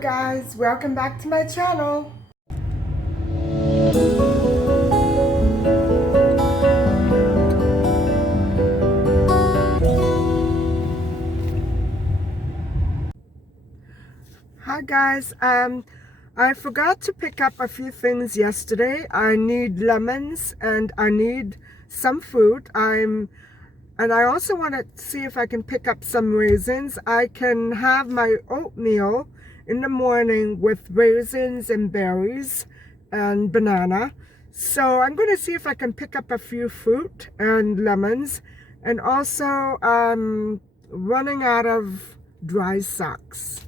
guys, welcome back to my channel. Hi guys, I forgot to pick up a few things yesterday. I need lemons and I need some fruit. And I also want to see if I can pick up some raisins. I can have my oatmeal in the morning with raisins and berries and banana. So I'm going to see if I can pick up a few fruit and lemons. And also running out of dry socks.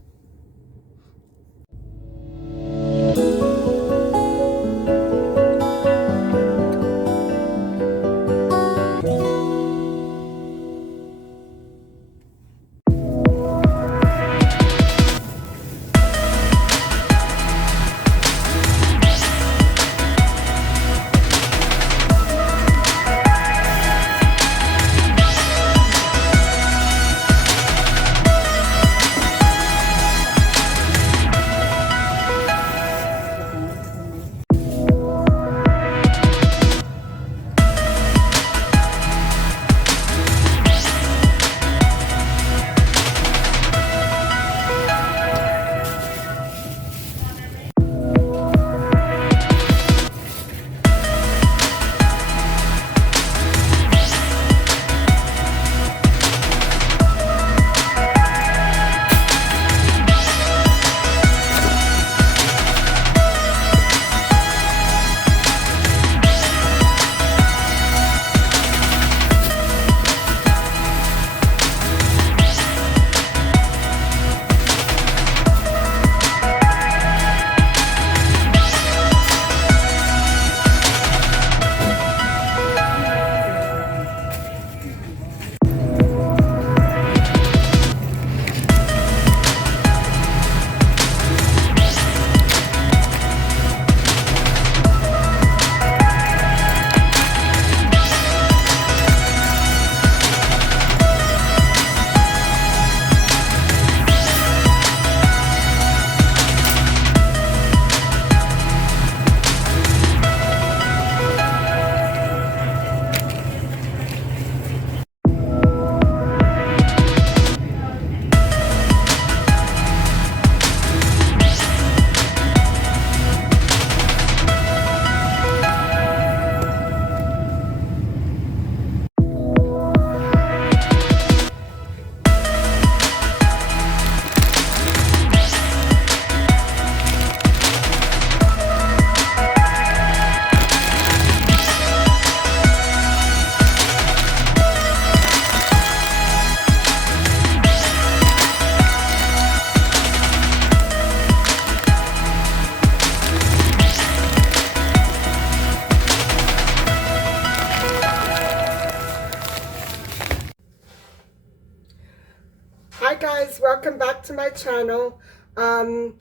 Hi guys, welcome back to my channel. I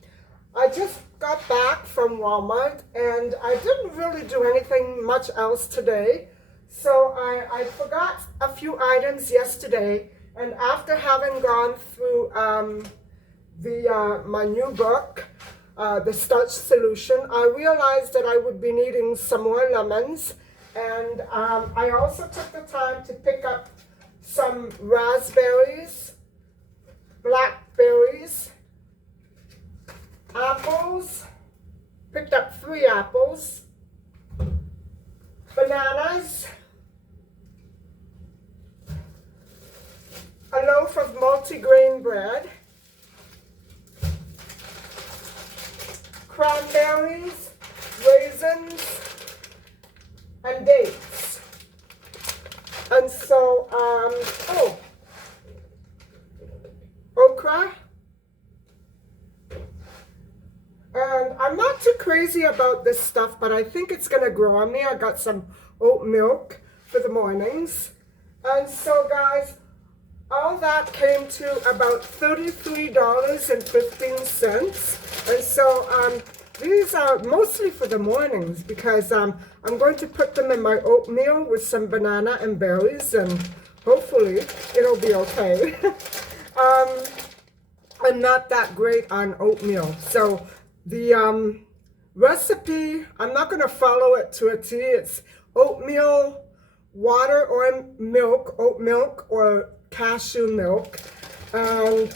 just got back from Walmart and I didn't really do anything much else today. So I forgot a few items yesterday, and after having gone through my new book, The Starch Solution, I realized that I would be needing some more lemons. And I also took the time to pick up some raspberries, blackberries, apples, picked up 3 apples, bananas, a loaf of multigrain bread, cranberries, raisins, and dates. And so, okra. And I'm not too crazy about this stuff, but I think it's going to grow on me. I got some oat milk for the mornings. And so, guys, all that came to about $33.15. And so, these are mostly for the mornings because I'm going to put them in my oatmeal with some banana and berries, and hopefully it'll be okay. I'm not that great on oatmeal. So the recipe, I'm not going to follow it to a T. It's oatmeal, water or milk, oat milk or cashew milk, and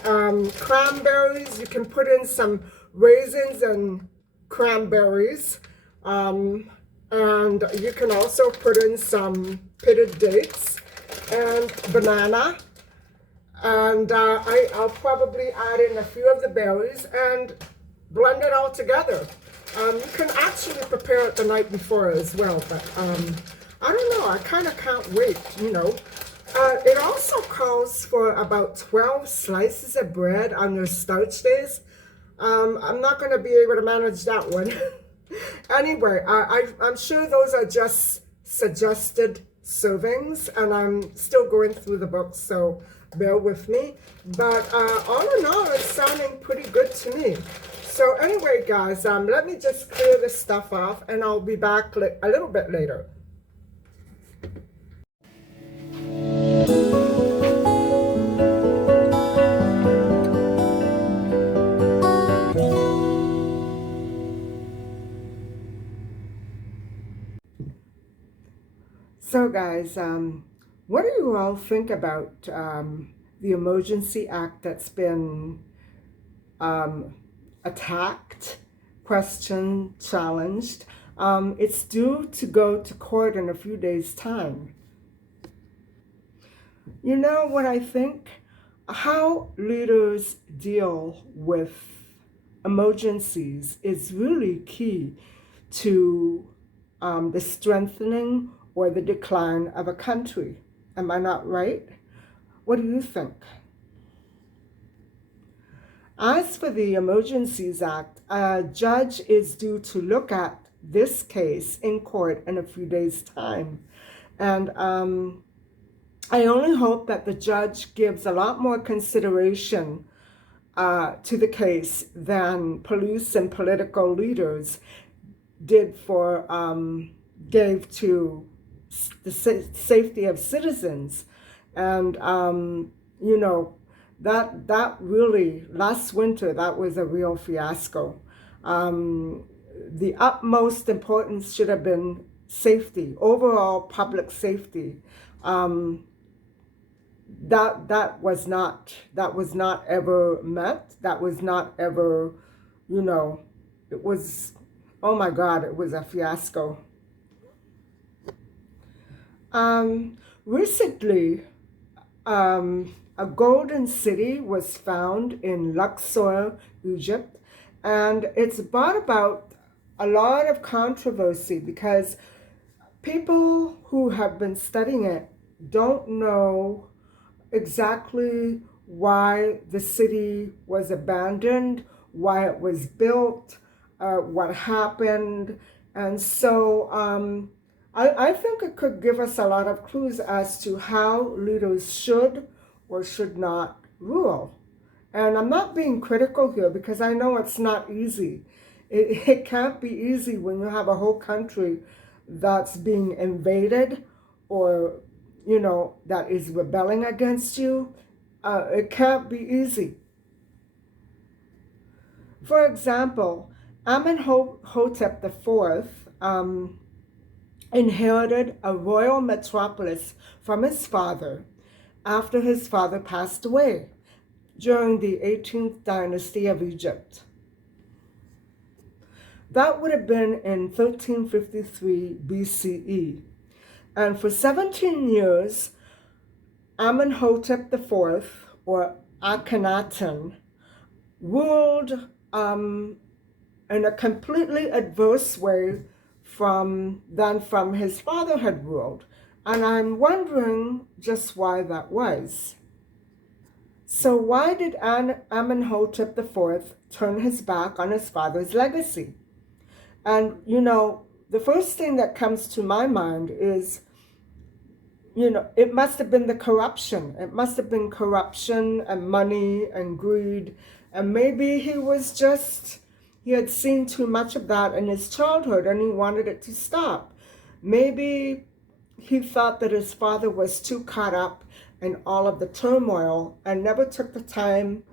cranberries. You can put in some raisins and cranberries. And you can also put in some pitted dates and banana. And I'll probably add in a few of the berries and blend it all together. You can actually prepare it the night before as well, but I don't know, I kind of can't wait, you know. It also calls for about 12 slices of bread on your starch days. I'm not going to be able to manage that one. Anyway, I'm sure those are just suggested servings, and I'm still going through the book, so bear with me. But all in all, it's sounding pretty good to me. So anyway, guys, let me just clear this stuff off, and I'll be back a little bit later. So guys, what do you all think about the Emergency Act that's been attacked, questioned, challenged? It's due to go to court in a few days' time. You know what I think? How leaders deal with emergencies is really key to the strengthening or the decline of a country. Am I not right? What do you think? As for the Emergencies Act, a judge is due to look at this case in court in a few days' time. And I only hope that the judge gives a lot more consideration to the case than police and political leaders gave to the safety of citizens. And you know, that really, last winter, that was a real fiasco. The utmost importance should have been safety, overall public safety. That was not ever met. That was not ever, you know, it was, oh my God, it was a fiasco. Recently, a golden city was found in Luxor, Egypt, and it's brought about a lot of controversy because people who have been studying it don't know exactly why the city was abandoned, why it was built, what happened. And so I think it could give us a lot of clues as to how leaders should or should not rule. And I'm not being critical here because I know it's not easy. It can't be easy when you have a whole country that's being invaded or, you know, that is rebelling against you. It can't be easy. For example, Amenhotep IV inherited a royal metropolis from his father after his father passed away during the 18th dynasty of Egypt. That would have been in 1353 BCE. And for 17 years, Amenhotep IV, or Akhenaten, ruled in a completely adverse way than from his father had ruled. And I'm wondering just why that was. So why did Amenhotep IV turn his back on his father's legacy? And, you know, the first thing that comes to my mind is, you know, it must have been the corruption. It must have been corruption and money and greed. And maybe he had seen too much of that in his childhood and he wanted it to stop. Maybe he thought that his father was too caught up in all of the turmoil and never took the time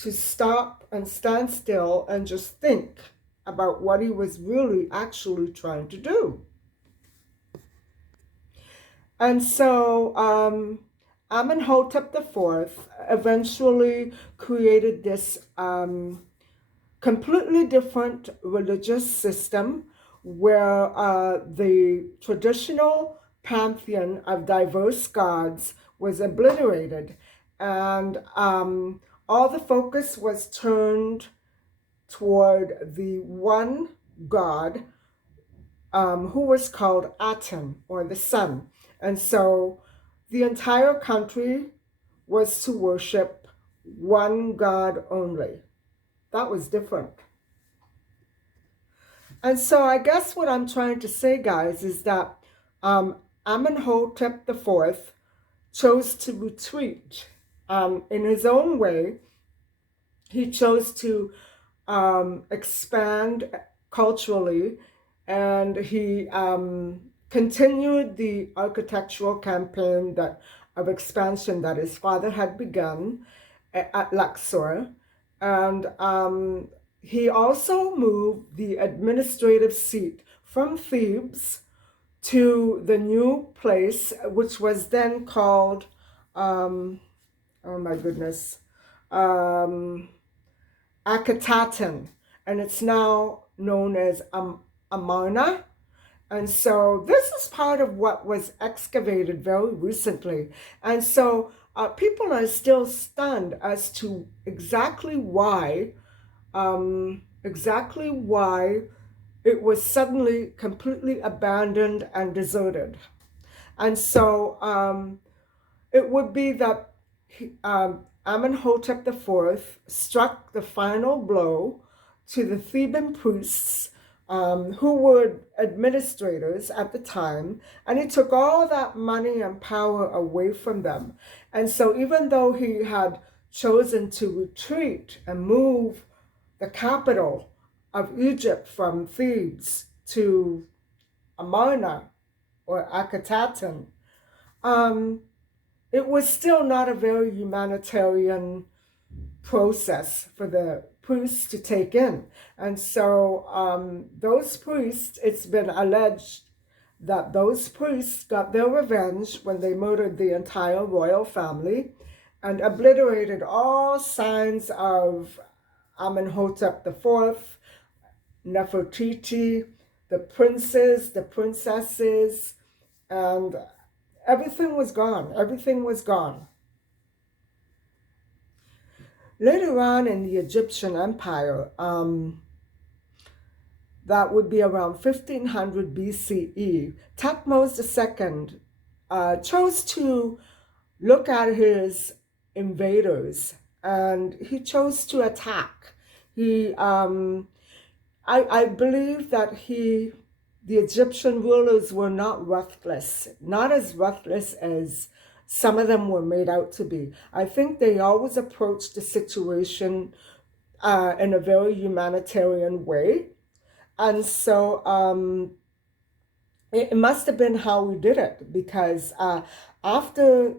to stop and stand still and just think about what he was really actually trying to do. And so Amenhotep IV eventually created this completely different religious system where the traditional pantheon of diverse gods was obliterated, and all the focus was turned toward the one god who was called Aten, or the sun. And so the entire country was to worship one god only. That was different. And so I guess what I'm trying to say, guys, is that Amenhotep IV chose to retreat in his own way. He chose to expand culturally, and he continued the architectural campaign of expansion that his father had begun at Luxor. And he also moved the administrative seat from Thebes to the new place, which was then called, oh my goodness, Akhetaten, and it's now known as Amarna. And so this is part of what was excavated very recently. And so people are still stunned as to exactly why it was suddenly completely abandoned and deserted. And so it would be that Amenhotep IV struck the final blow to the Theban priests, who were administrators at the time, and he took all that money and power away from them. And so even though he had chosen to retreat and move the capital of Egypt from Thebes to Amarna, or Akhetaten, it was still not a very humanitarian process for the priests to take in. And so those priests, it's been alleged that those priests got their revenge when they murdered the entire royal family and obliterated all signs of Amenhotep IV, Nefertiti, the princes, the princesses, and everything was gone. Everything was gone. Later on in the Egyptian Empire, that would be around 1500 BCE, Thutmose II chose to look at his invaders, and he chose to attack. I believe that the Egyptian rulers were not ruthless, not as ruthless as some of them were made out to be. I think they always approached the situation in a very humanitarian way. And so it must have been how we did it, because after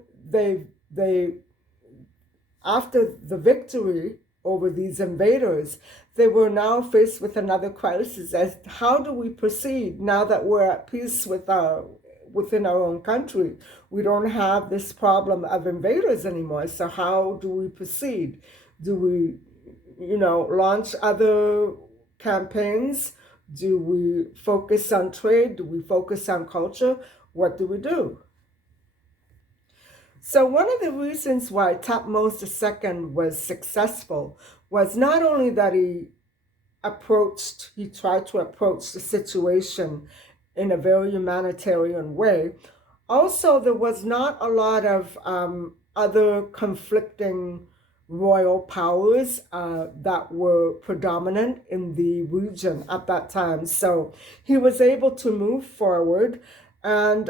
after the victory over these invaders, they were now faced with another crisis as how do we proceed now that we're at peace within our own country? We don't have this problem of invaders anymore. So how do we proceed? Do we, launch other campaigns? Do we focus on trade? Do we focus on culture? What do we do? So one of the reasons why Thutmose II was successful was not only that he tried to approach the situation in a very humanitarian way. Also, there was not a lot of other conflicting royal powers that were predominant in the region at that time. So he was able to move forward, and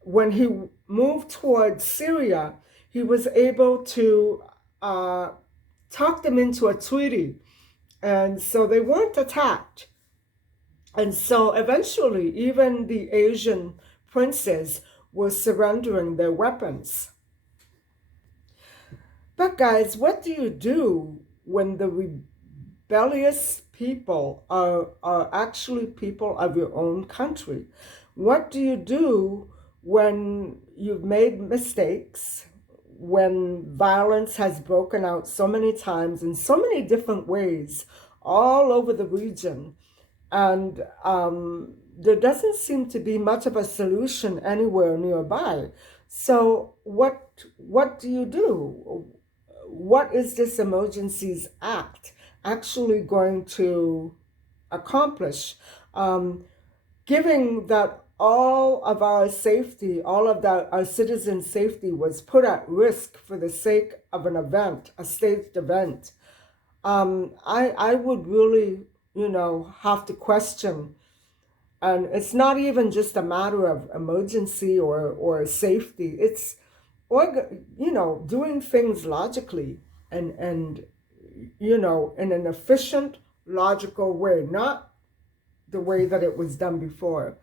when he moved towards Syria, he was able to talk them into a treaty, and so they weren't attacked. And so eventually, even the Asian princes were surrendering their weapons. But guys, what do you do when the rebellious people are actually people of your own country? What do you do when you've made mistakes, when violence has broken out so many times in so many different ways all over the region, and there doesn't seem to be much of a solution anywhere nearby? So what do you do? What is this Emergencies Act actually going to accomplish? Given that all of our safety, all of our citizens' safety was put at risk for the sake of an event, a staged event, I would really, have to question. And it's not even just a matter of emergency or safety. It's doing things logically and in an efficient, logical way, not the way that it was done before.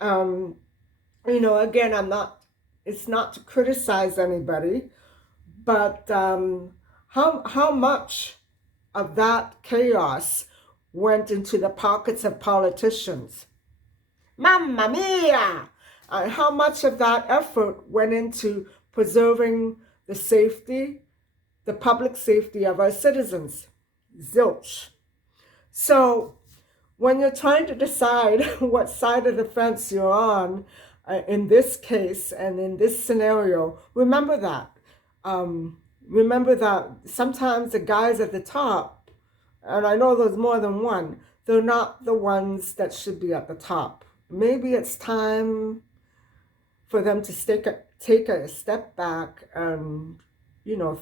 Um, again, it's not to criticize anybody, but how much of that chaos went into the pockets of politicians? Mamma mia! How much of that effort went into preserving the safety, the public safety of our citizens? Zilch. So when you're trying to decide what side of the fence you're on, in this case and in this scenario, remember that. Remember that sometimes the guys at the top, and I know there's more than one, they're not the ones that should be at the top. Maybe it's time for them to take a step back and,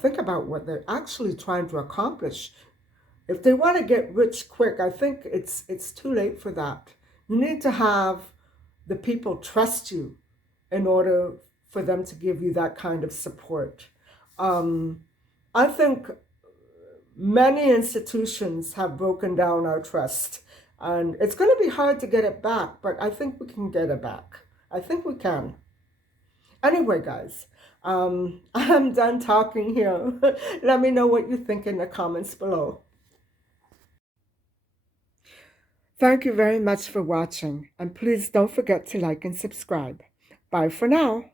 think about what they're actually trying to accomplish. If they want to get rich quick, I think it's too late for that. You need to have the people trust you in order for them to give you that kind of support. I think many institutions have broken down our trust, and it's going to be hard to get it back, but I think we can get it back. I think we can. Anyway, guys, I'm done talking here. Let me know what you think in the comments below. Thank you very much for watching, and please don't forget to like and subscribe. Bye for now.